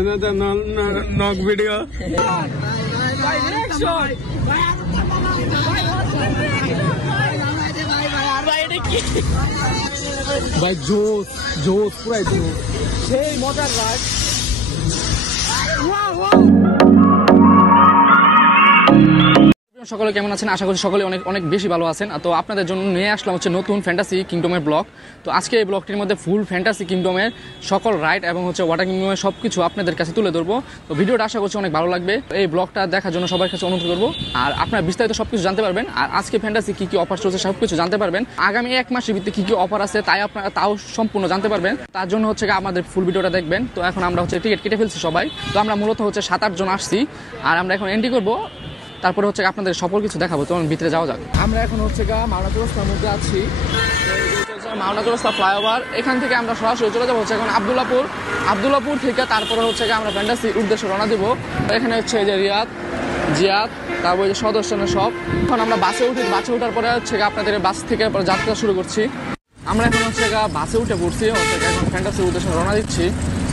another knock video. ভাই জোস জোস পুরাই জোস সেই মজার রাইড। সকলে কেমন আছেন? আশা করি সকলে অনেক অনেক বেশি ভালো আছেন। তো আপনাদের জন্য নিয়ে আসলাম হচ্ছে নতুন ফ্যান্টাসি কিংডমের ব্লগ। তো আজকে এই ব্লগটির মধ্যে ফুল ফ্যান্টাসি কিংডমের সকল রাইড এবং হচ্ছে ওয়াটার কিংডমের সব কিছু আপনাদের কাছে তুলে ধরবো। তো ভিডিওটা আশা করছি অনেক ভালো লাগবে। এই ব্লগটা দেখার জন্য সবার কাছে অনুরোধ করবো। আর আপনারা বিস্তারিত সব কিছু জানতে পারবেন। আর আজকে ফ্যান্টাসি কী কী অফার চলছে সব কিছু জানতে পারবেন। আগামী এক মাসের ভিত্তিতে কী কী অফার আছে তাও সম্পূর্ণ জানতে পারবেন। তার জন্য হচ্ছে আমাদের ফুল ভিডিওটা দেখবেন। তো এখন আমরা হচ্ছে টিকিট কেটে ফেলছি সবাই। তো আমরা মূলত হচ্ছে 7-8 জন আসছি। আর আমরা এখন এন্ট্রি করবো, তারপরে হচ্ছে আপনাদের সকল কিছু দেখাবো। তো ভিতরে যাওয়া যাক। আমরা এখন হচ্ছে মাওনা চৌরাস্তার মধ্যে আছি। মাওনা চৌরাস্তা ফ্লাইওভার, এখান থেকে আমরা সরাসরি চলে যাবো হচ্ছে এখন আবদুল্লাপুর থেকে তারপরে হচ্ছে আমরা ফ্যান্টাসির উদ্দেশ্যে রওনা দেবো। এখানে হচ্ছে এই যে রিয়াদ, জিয়াদ, তারপরে যে সদস্যনের সব। এখন আমরা বাসে ওঠার পরে হচ্ছে আপনাদের বাস থেকে যাত্রা শুরু করছি। আমরা এখন হচ্ছে বাসে উঠে পড়ছি, হচ্ছে এখন ফ্যান্টাসির উদ্দেশ্যে রওনা দিচ্ছি।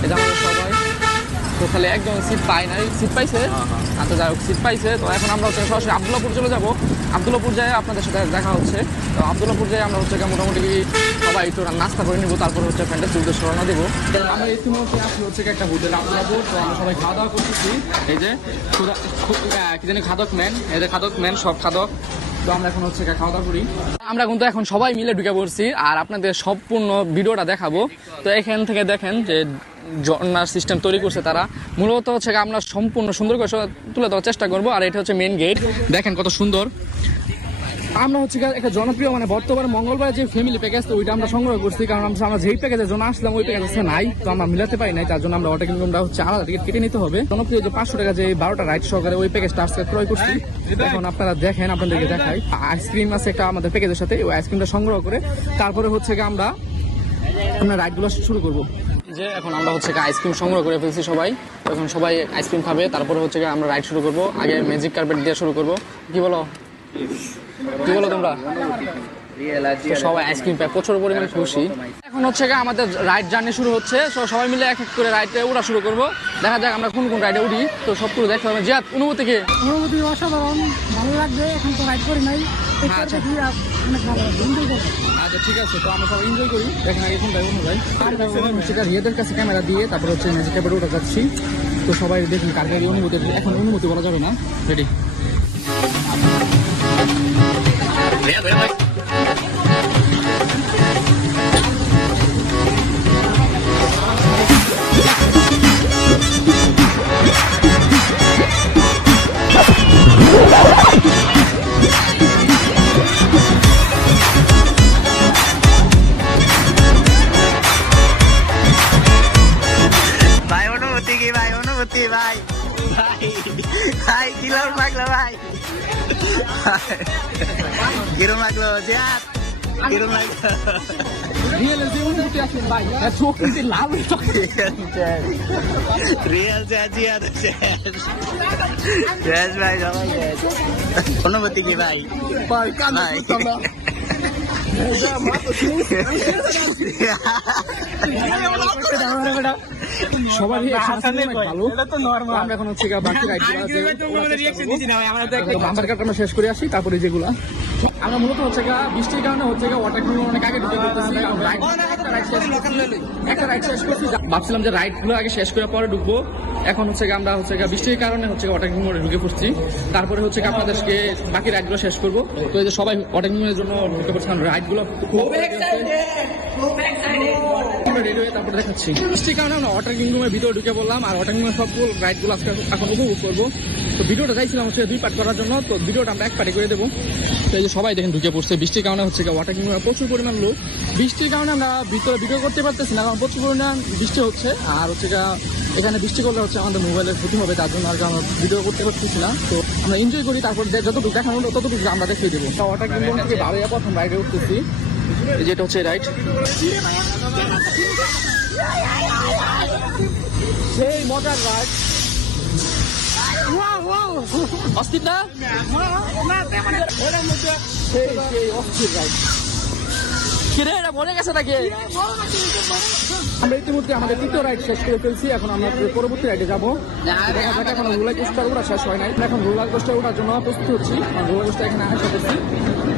এই যে আমাদের সবাই তো খালি একজন সিট পাই নাই, সিট পাইছে তো যাই হোক সিট পাইছে। তো এখন আমরা হচ্ছে সরাসরি আবদুল্লাপুর চলে যাবো। আবদুল্লাপুর যাই আপনাদের সাথে দেখা হচ্ছে। তো আবদুল্লাপুর যাই আমরা হচ্ছে মোটামুটি সবাই একটু নাস্তা করে নিবো, তারপর হচ্ছে ফ্যান্টাসির উদ্দেশ্যে রওনা দেবো। আমরা ইতিমধ্যে আসলে হচ্ছে একটা হোটেল আবদুল্লাপুর। তো আমরা সবাই খাওয়া দাওয়া করতেছি। এই যে কি জানি খাদক ম্যান, এই যে খাদক ম্যান সব খাদক। তো আমরা এখন হচ্ছে খাওয়া দাওয়া করি। আমরা কিন্তু এখন সবাই মিলে ঢুকে পড়ছি আর আপনাদের সম্পূর্ণ ভিডিওটা দেখাবো। তো এখান থেকে দেখেন যে ঝর্ণার সিস্টেম তৈরি করছে তারা। মূলত হচ্ছে আমরা সম্পূর্ণ সুন্দর করে তুলে দেওয়ার চেষ্টা করবো। আর এটা হচ্ছে মেন গেট, দেখেন কত সুন্দর। আমরা হচ্ছে একটা জনপ্রিয় বর্তমানে মঙ্গলবার যে ফ্যামিলি প্যাকেজ, তো ওইটা আমরা সংগ্রহ করছি। কারণ আমরা যেই প্যাকেজের জন্য আসলাম ওই প্যাকেজ নাই, তো আমরা মিলাতে পারি নাই। তার জন্য আমরা ওটা কিন্তু আমরা হচ্ছে আলাদা টিকিট কেটে নিতে হবে। জনপ্রিয় যে 500 টাকা যে 12টা রাইড সহকারে ওই প্যাকেজটা আজকে ক্রয় করছি। এখন আপনারা দেখেন, আপনাদেরকে দেখাই। আইসক্রিম আছে একটা আমাদের প্যাকেজের সাথে, ওই আইসক্রিমটা সংগ্রহ করে তারপরে হচ্ছে আমরা রাইডগুলো শুরু করবো। যে এখন আমরা হচ্ছে আইসক্রিম সংগ্রহ করে ফেলছি সবাই। এখন সবাই আইসক্রিম খাবে, তারপরে হচ্ছে আমরা রাইড শুরু করবো। আগে ম্যাজিক কার্পেট দিয়ে শুরু করবো। কি বলো তোমরা? সবাই আইসক্রিম পায়, প্রচুর পরিমাণে খুশি। এখন হচ্ছে আমাদের রাইড জার্নি শুরু হচ্ছে। সবাই মিলে এক এক করে রাইডে উঠা শুরু করবো। দেখা যাক আমরা কোন কোন রাইডে উঠি। তো সবগুলো দেখতে হবে। জিয়াদ, অনুভূতি কি? অনুভূতি অসাধারণ, ভালো লাগবে। এখন তো রাইড করি নাই, আচ্ছা ঠিক আছে। তো আমরা সবাই এনজয় করি। দেখেন এখন রিয়াদের কাছে ক্যামেরা দিয়ে তারপরে হচ্ছে ম্যাজিক কার্পেটে উঠে যাচ্ছি। তো সবাই দেখুন কার কার অনুভূতি। এখন অনুমতি বলা যাবে না। রেডি? কিরম লাগলো জিয়াদ? কিরম লাগলো? রিয়েল যে অনুভূতি আছে ভাই, চোখ কিন্তু লাল হয়ে রিয়েল জিয়াদ শেষ ভাই, সবাই অনুভূতি কি ভাই? সবাই আমরা এখন হচ্ছে বাকি আমরা শেষ করে আসি। তারপরে যেগুলা আমরা মূলত হচ্ছে বৃষ্টির কারণে হচ্ছে ওয়াটার কিংডম অনেক আগে ঢুকে পড়তেছি। একটা রাইড শেষ করছি, ভাবছিলাম যে রাইড গুলো আগে শেষ করে পরে ঢুকবো। এখন হচ্ছে আমরা হচ্ছে বৃষ্টির কারণে হচ্ছে ওয়াটার কিংডমে ঢুকে পড়ছি। তারপরে হচ্ছে আপনাদেরকে বাকি রাইড গুলো শেষ করবো। তো এই যে সবাই ওয়াটার কিংডমের জন্য ঢুকে পড়ছে। রাইড গুলো রেডি হয়ে তারপরে দেখাচ্ছি। বৃষ্টির কারণে আমরা ওয়াটার কিংডমের ভিতরে ঢুকে বললাম। আর ওয়াটার কিংডমের সবগুলো রাইড গুলো আজকে এখন উপভোগ করবো। তো ভিডিওটা চাইছিলাম হচ্ছে 2 পার্ট করার জন্য, তো ভিডিওটা আমরা 1 পার্টে করে দেবো। তো এই যে সবাই দেখেন ঢুকে পড়ছে। বৃষ্টির কারণে হচ্ছে ওয়াটার কিংডমের প্রচুর পরিমাণ লোক। বৃষ্টির কারণে আমরা ভিতরে ভিডিও করতে পারতেছি না, কারণ প্রচুর পরিমাণ বৃষ্টি হচ্ছে। আর হচ্ছে এখানে বৃষ্টি করলে হচ্ছে আমাদের মোবাইলের ক্ষতি হবে, তার জন্য আর আমরা ভিডিও করতে পারতেছি না। তো আমরা এনজয় করি, তারপর যতটুকু দেখানো হলো ততটুকু আমরা দেখিয়ে দেবো। ওয়াটার কিংডম থেকে ভালোই প্রথম রাইডে উঠতেছি। যেটা হচ্ছে রাইড, সেই মজার রাইড। অস্থির না? সেই অস্থির রাইড। কিরে এটা মরে গেছে নাকি? আমরা ইতিমধ্যে আমাদের তৃতীয় রাইড শেষ করে ফেলছি। এখন আমরা পরবর্তী রাইডে যাবো। এখন রোলার কোস্টার ওঠা শেষ হয় নাই, এখন রোলার কোস্টার ওঠার জন্য প্রস্তুত হচ্ছি। রোলার কোস্টার এখানে আসা করছি।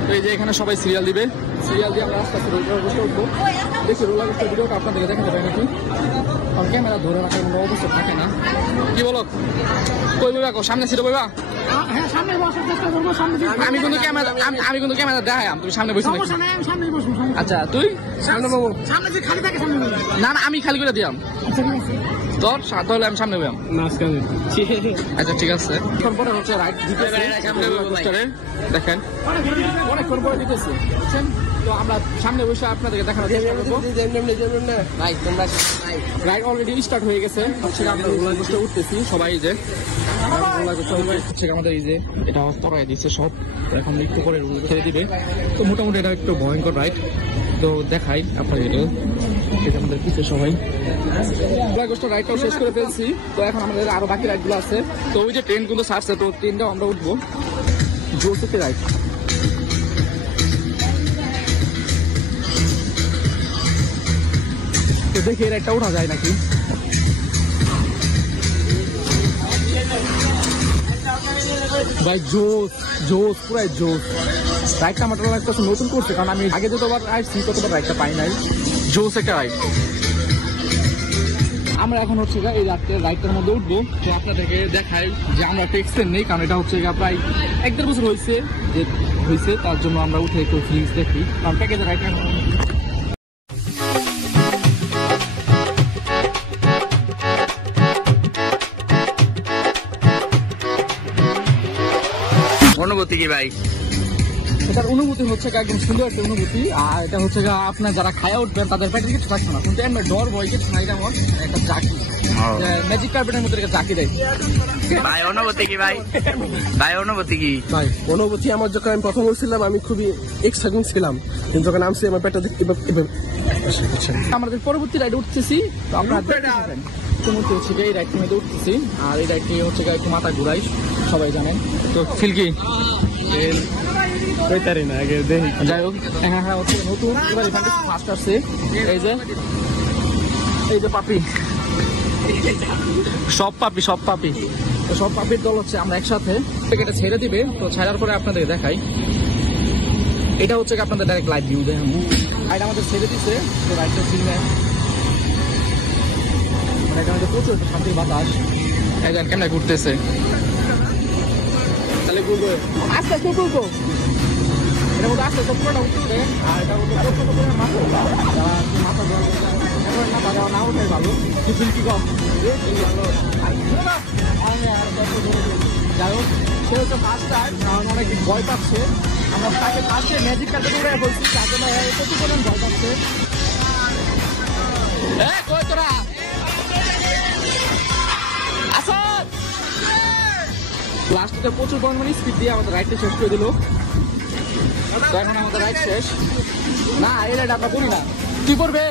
তো এই যে এখানে সবাই সিরিয়াল দিবে, সিরিয়াল দিয়ে আমরা আস্তে আস্তে রোলার কোস্টার উঠবো। দেখি রোলার কোস্টার ভিডিওটা আপনাদেরকে দেখাতে পাই নাকি, কারণ ক্যামেরা ধরে রাখার কোনো অবস্থা থাকে না। কি বলো, কই বইবা? সামনে ছিল বইবা? হ্যাঁ, সামনে বসার চেষ্টা করবো, সামনে আমি কিন্তু ক্যামেরা দেখাই, তুমি সামনে বসে সমস্যা নাই, আমি সামনে বসবো। আচ্ছা তুই সামনে বাবু, সামনে যে খালি থাকে সামনে বসবো। না না আমি খালি করে দিলাম আচ্ছা ঠিক আছে, তোর তাহলে আমি সামনে বইলাম। আচ্ছা ঠিক আছে। তারপরে হচ্ছে রাইট দিতেছে দেখেন, অনেকক্ষণ পরে দিতেছে বুঝছেন। তো আমরা সামনে বসে আপনাদেরকে দেখানোর চেষ্টা করবো। রাইড অলরেডি স্টার্ট হয়ে গেছে। হচ্ছে আমরা রোলার কোস্টার উঠতেছি সবাই। যে রোলার কোস্টার হচ্ছে আমাদের এই যে এটা তরাই দিচ্ছে সব, এখন একটু করে ছেড়ে দিবে। তো মোটামুটি এটা একটু ভয়ঙ্কর রাইড। তো দেখাই আপনাদের এটা আমাদের পিছিয়ে সবাই রোলার কোস্টার রাইডটাও শেষ করে ফেলছি। তো এখন আমাদের আরো বাকি রাইডগুলো আছে। তো ওই যে ট্রেন গুলো ছাড়ছে, তো ট্রেনটাও আমরা উঠবো। জোরসে রাইড, তো দেখি এর একটা উঠা যায় নাকি। ভাই জোস জোস, পুরাই জোস। রাইডটা আমার লাগতেছে নতুন করছে, কারণ আমি আগে যতবার আসছি ততবার রাইডটা পাই নাই। জোস একটা রাইড। আমরা এখন হচ্ছে এই রাইডটার মধ্যে উঠবো। তো আপনাদেরকে দেখাই যে আমরা একটা এক্সটেন্ড নেই, কারণ এটা হচ্ছে প্রায় 1-1.5 বছর হয়েছে যে হয়েছে, তার জন্য আমরা উঠে একটু ফিলিংস দেখি, কারণ প্যাকেজের রাইডটা অনুভূতি কি ভাই? এটার অনুভূতি হচ্ছে একদম সুন্দর একটা অনুভূতি। আর এটা হচ্ছে আপনার যারা খায়া উঠবেন তাদের পেটে কিছু থাকছে না, কিন্তু এমনি ডর ভয় কিছু নাই। যেমন একটা জাকি ম্যাজিক কার্পেটের মধ্যে জাকি দেয়। ভাই অনুভূতি কি ভাই? ভাই অনুভূতি কি? ভাই অনুভূতি আমার যখন আমি প্রথম উঠছিলাম আমি খুবই এক্সাইটিং ছিলাম, কিন্তু যখন নামছি আমার পেটটা আমাদের পরবর্তী রাইড উঠতেছি। তো আপনারা ইতিমধ্যে হচ্ছে এই রাইডটির মধ্যে উঠতেছি। আর এই রাইডটি হচ্ছে একটু মাথা ঘুরাই, সবাই জানেন। তো ফিল কি যাই হোক, এখানে হচ্ছে নতুন এবার এখানে ফার্স্ট আসছে এই যে পাপি, সব পাপি তো সব পাপির দল হচ্ছে আমরা একসাথে। এটা ছেড়ে দিবে, তো ছাড়ার পরে আপনাদের দেখাই। এটা হচ্ছে আপনাদের ডাইরেক্ট লাইভ ভিউ দেখেন। রাইড আমাদের ছেড়ে দিচ্ছে, তো রাইডটা ফিল নেয়। এখানে প্রচুর শান্তির বাতাস, এই যে কেমন ঘুরতেছে। তাহলে ঘুরবো আস্তে আস্তে, ঘুরবো এটা মধ্যে আস্তে আস্তে পুরোটা উঠতে। আর এটা মধ্যে প্রচন্ড করে মাথা যারা না ওঠাই ভালো, কিছু কি কম যাই হোক। সে হচ্ছে ফার্স্ট টাইম, কারণ অনেক ভয় পাচ্ছে। আমরা তাকে ফার্স্টে ম্যাজিক কার্ডে উড়ে বলছি, যার জন্য প্রচুর পরিমাণ ভয় পাচ্ছে। কই তোরা লাস্টে প্রচুর পরিমাণে স্পিড দিয়ে আমাদের রাইডটা শেষ করে দিল। তো এখন আমাদের রাইড শেষ। না এই রাইড আমরা করি না, কি করবে?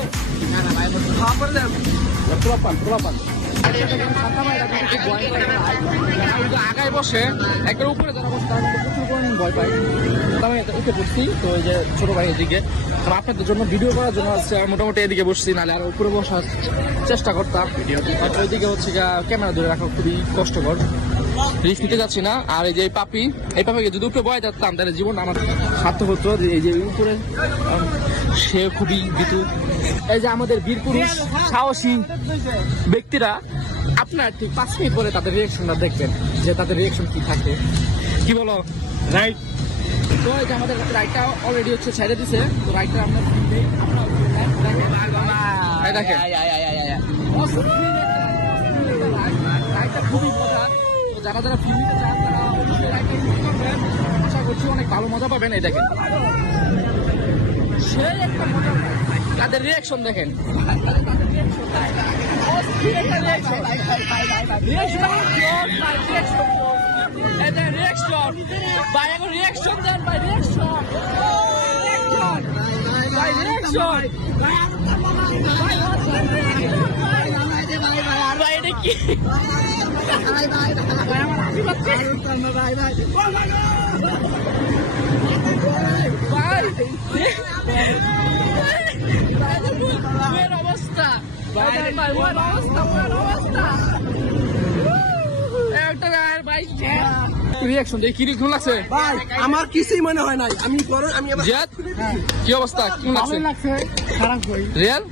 আগায় বসে একটা উপরে যারা বসে তারা কিন্তু প্রচুর পরিমাণে ভয় পায়। আমি উঠে পড়ছি, তো ওই যে ছোট ভাই এদিকে আপনাদের জন্য ভিডিও করার জন্য হচ্ছে মোটামুটি এদিকে বসছি, নাহলে আর উপরে বসার চেষ্টা করতাম। ওইদিকে হচ্ছে ক্যামেরা ধরে রাখা খুবই কষ্টকর, রিস্ক নিতে যাচ্ছি না। আর এই যে এই পাপিকে যদি উপরে বয়ে যাচ্তাম তাহলে জীবন আমার সার্থক হতো। এই যে উপরে সে খুবই ভীতু। এই যে আমাদের বীর পুরুষ সাহসী ব্যক্তিরা, আপনার ঠিক 5 মিনিট পরে তাদের রিয়াকশনটা দেখবেন যে তাদের রিয়াকশন কি থাকে। কি বলো? রাইট। তো এই যে আমাদের রাইডটা অলরেডি হচ্ছে ছেড়ে দিছে। তো রাইডটা আমরা রাইডটা খুবই মজা। যারা যারা ফিল্ম নিতে চান তারা অবশ্যই রাইডটা ইউজ করবেন, আশা করছি অনেক ভালো মজা পাবেন। এই দেখেন সেই একটা মজা, তাদের রিয়াকশন দেখেন, কি ভাই ভাইয়ের অবস্থা ভাই অবস্থা একটা গায়ের ভাই রিয়াকশন দেখি কি রকম লাগছে ভাই আমার কিছুই মনে হয় নাই আমি জিয়াদ কি অবস্থা কি লাগছে লাগছে খারাপ হই রিয়াল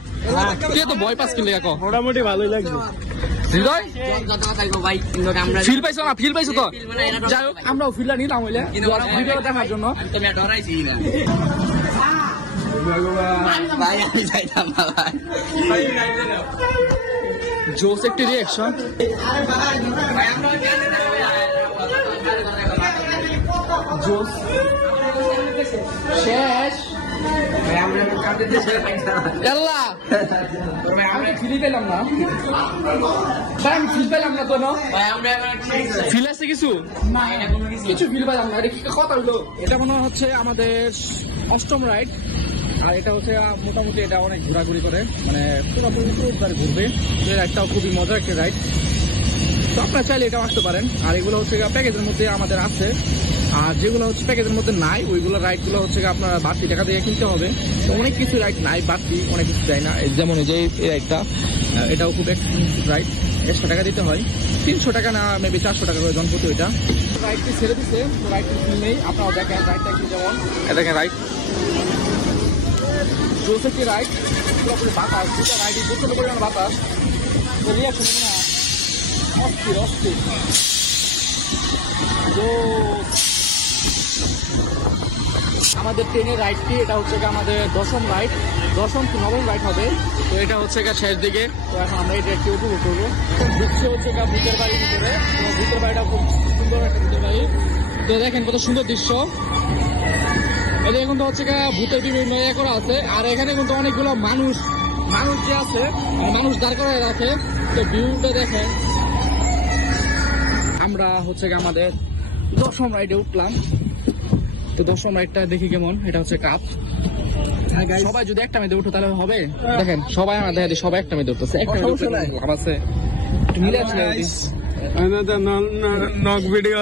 কে তো ভয় পাস কিনলে দেখো মোটামুটি ভালোই লাগছে হৃদয় ভাই কিন্তু আমরা ফিল পাইছো না ফিল পাইছো তো যাই হোক আমরাও ফিলটা নিলাম হইলে ভিডিও দেখার জন্য তুমি ডরাইছি না ভাই আমি যাইতাম না ভাই জোস একটি রিয়াকশন জোস শেষ এল্লা আমি ফিল পেলাম না ভাই আমি ফিল পেলাম না তো না ফিল আছে কিছু কিছু ফিল পেলাম না এটা কি কথা হইলো এটা মনে হচ্ছে আমাদের অষ্টম রাইড আর এটা হচ্ছে মোটামুটি এটা অনেক ঘোরাঘুরি করে মানে পুরোপুরি ঘুরবে তো এই রাইডটাও খুবই মজার একটা রাইড তো আপনারা চাইলে এটাও আসতে পারেন আর এগুলো হচ্ছে প্যাকেজের মধ্যে আমাদের আছে আর যেগুলো হচ্ছে প্যাকেজের মধ্যে নাই ওইগুলো রাইডগুলো হচ্ছে আপনারা বাড়তি টাকা দিয়ে কিনতে হবে তো অনেক কিছু রাইড নাই বাড়তি অনেক কিছু দেয় না যেমন এই যে এই রাইডটা এটাও খুব এক্সপেন্সিভ রাইড 100 টাকা দিতে হয় 300 টাকা না মেবি 400 টাকা করে জন প্রতি ওইটা রাইডটি ছেড়ে দিচ্ছে তো রাইডটি নেই আপনারা দেখেন রাইডটা কি যেমন দেখেন রাইড জোস একটি রাইড পুরোপুরি বাতাস দুটা রাইডে প্রচন্ড পরিমাণ বাতাস তো রিয়াকশন না অস্থির অস্থির আমাদের ট্রেনের রাইডটি এটা হচ্ছে আমাদের দশম রাইড দশম কি নবম রাইড হবে তো এটা হচ্ছে শেষ দিকে তো এখন আমরা এটা একটু উপভোগ করবো ঢুকছে হচ্ছে ভূতের বাড়ির ভিতরে তো ভূতের বাড়িটা খুব সুন্দর একটা ভূতের বাড়ি তো দেখেন কত সুন্দর দৃশ্য এটা এখন তো হচ্ছে ভূতের বিভিন্ন ইয়ে করা আছে আর এখানে কিন্তু অনেকগুলো মানুষ যে আছে মানুষ দাঁড় করে রাখে তো ভিউটা দেখেন আমরা হচ্ছে আমাদের দশম রাইডে উঠলাম তো দশম রাইডটা দেখি কেমন এটা হচ্ছে কাপ সবাই যদি একটা মেয়েদের উঠো তাহলে হবে দেখেন সবাই আমার দেখা সবাই একটা মেয়েদের উঠতেছে একটা লাভ আছে মিলে আছে নক ভিডিও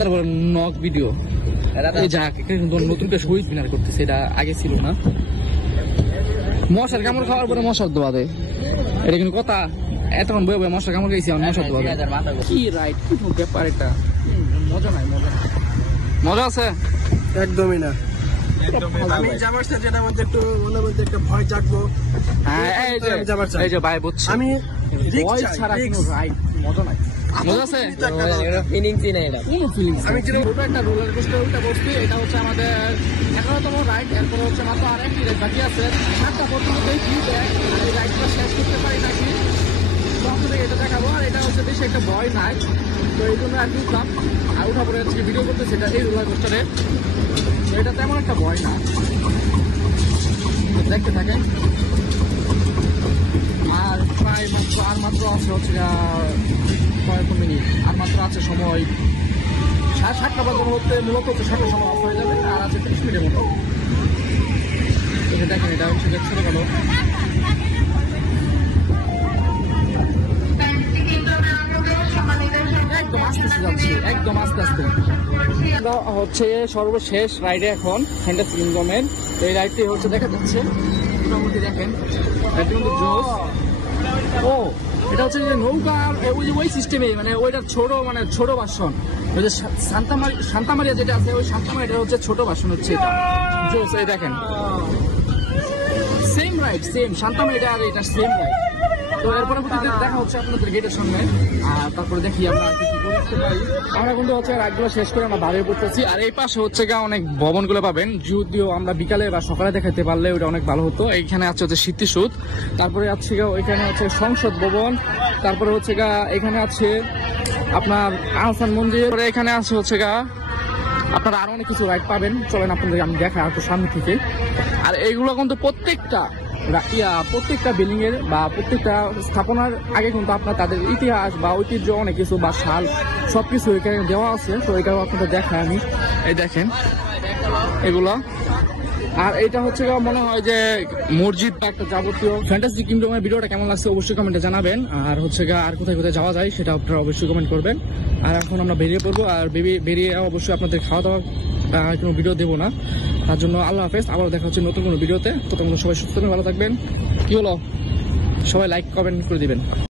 তারপর নক ভিডিও যাক কিন্তু নতুন করে শহীদ বিনার করতেছে এটা আগে ছিল না মশার কামড় খাওয়ার পরে মশার দোয়া দেয় এটা কিন্তু কথা এতক্ষণ বয়ে বয়ে মশার কামড় খেয়েছি আমার মশার দোয়া দেয় কি রাইট কি ব্যাপার এটা মজা নাই মজা আছে একদমই না আমি যাবার সাথে যেটা মধ্যে একটু মনের মধ্যে একটা ভয় জাগবো হ্যাঁ এই যে ভাই বুঝছি আমি ভয় ছাড়া কোনো রাইড মজা নাই মজা আছে ফিলিংসই না এটা কোনো ফিলিংস আমি যেটা ছোট একটা রোলার কোস্টার উল্টা বসছি এটা হচ্ছে আমাদের 11তম রাইড এরপর হচ্ছে মাত্র আরেকটি রাইড বাকি আছে 7টা পর্যন্ত দেখি এই রাইডটা শেষ করতে পারি নাকি তো আপনাদের এটা দেখাবো আর এটা হচ্ছে বেশি একটা ভয় নাই তো এই জন্য আর কি উঠলাম আর উঠা পরে আজকে ভিডিও করতে সেটা এই রোলার কোস্টারে তো এটা তেমন একটা ভয় না দেখতে থাকেন আর প্রায় মাত্র আছে হচ্ছে কয়েক মিনিট আর মাত্র আছে সময় 7টা বাজার মধ্যে মূলত হচ্ছে 7টার সময় অফ হয়ে যাবে আর আছে 30 মিনিটের মতো এটা দেখেন এটা হচ্ছে ছেড়ে গেল একদম আস্তে আস্তে যাচ্ছি একদম আস্তে আস্তে হচ্ছে সর্বশেষ রাইডে এখন ফ্যান্টাসি কিংডমের এই রাইডটি হচ্ছে দেখা যাচ্ছে মোটামুটি দেখেন রাইডটি কিন্তু জোস ও এটা হচ্ছে যে নৌকার ওই সিস্টেমে মানে ওইটার ছোট ভার্সন ওই যে শান্তামারিয়া যেটা আছে ওই শান্তামারিয়া হচ্ছে ছোট ভার্সন হচ্ছে এটা জোস এই দেখেন সেম রাইড সেম শান্তামারিয়া আর এটা সেম রাইড তো এরপরে দেখা হচ্ছে আপনাদের গেটের সামনে আর তারপরে দেখি আমরা কি করতে পারি আমরা কিন্তু হচ্ছে রাইডগুলো শেষ করে আমরা দাঁড়িয়ে পড়তেছি আর এই পাশে হচ্ছে অনেক ভবনগুলো পাবেন যদিও আমরা বিকালে বা সকালে দেখাতে পারলে ওটা অনেক ভালো হতো এইখানে আছে হচ্ছে স্মৃতিসৌধ তারপরে আছে ওইখানে হচ্ছে সংসদ ভবন তারপরে হচ্ছে এখানে আছে আপনার আহসান মন্দির এখানে আছে হচ্ছে আপনারা আরো অনেক কিছু রাইড পাবেন চলেন আপনাদের আমি দেখাই আর সামনে থেকে আর এইগুলো কিন্তু প্রত্যেকটা বিল্ডিং এর বা প্রত্যেকটা স্থাপনার আগে কিন্তু আপনার তাদের ইতিহাস বা ঐতিহ্য অনেক কিছু বা সাল সবকিছু এখানে দেওয়া আছে তো এটাও আপনাদের দেখায় আমি এই দেখেন এগুলো আর এটা হচ্ছে গিয়ে মনে হয় যে মসজিদ বা একটা যাবতীয় ফ্যান্টাসি কিংডমের ভিডিওটা কেমন লাগছে অবশ্যই কমেন্টে জানাবেন। আর হচ্ছে গিয়ে আর কোথায় কোথায় যাওয়া যায় সেটা আপনারা অবশ্যই কমেন্ট করবেন। আর এখন আমরা বেরিয়ে পড়বো, আর বেরিয়ে অবশ্যই আপনাদের খাওয়া দাওয়া কোনো ভিডিও দেবো না, তার জন্য আল্লাহ হাফেজ। আবার দেখা হচ্ছে নতুন কোনো ভিডিওতে। তো তোমরা সবাই সুস্থ থাকবেন, ভালো থাকবেন। কি হলো, সবাই লাইক কমেন্ট করে দিবেন।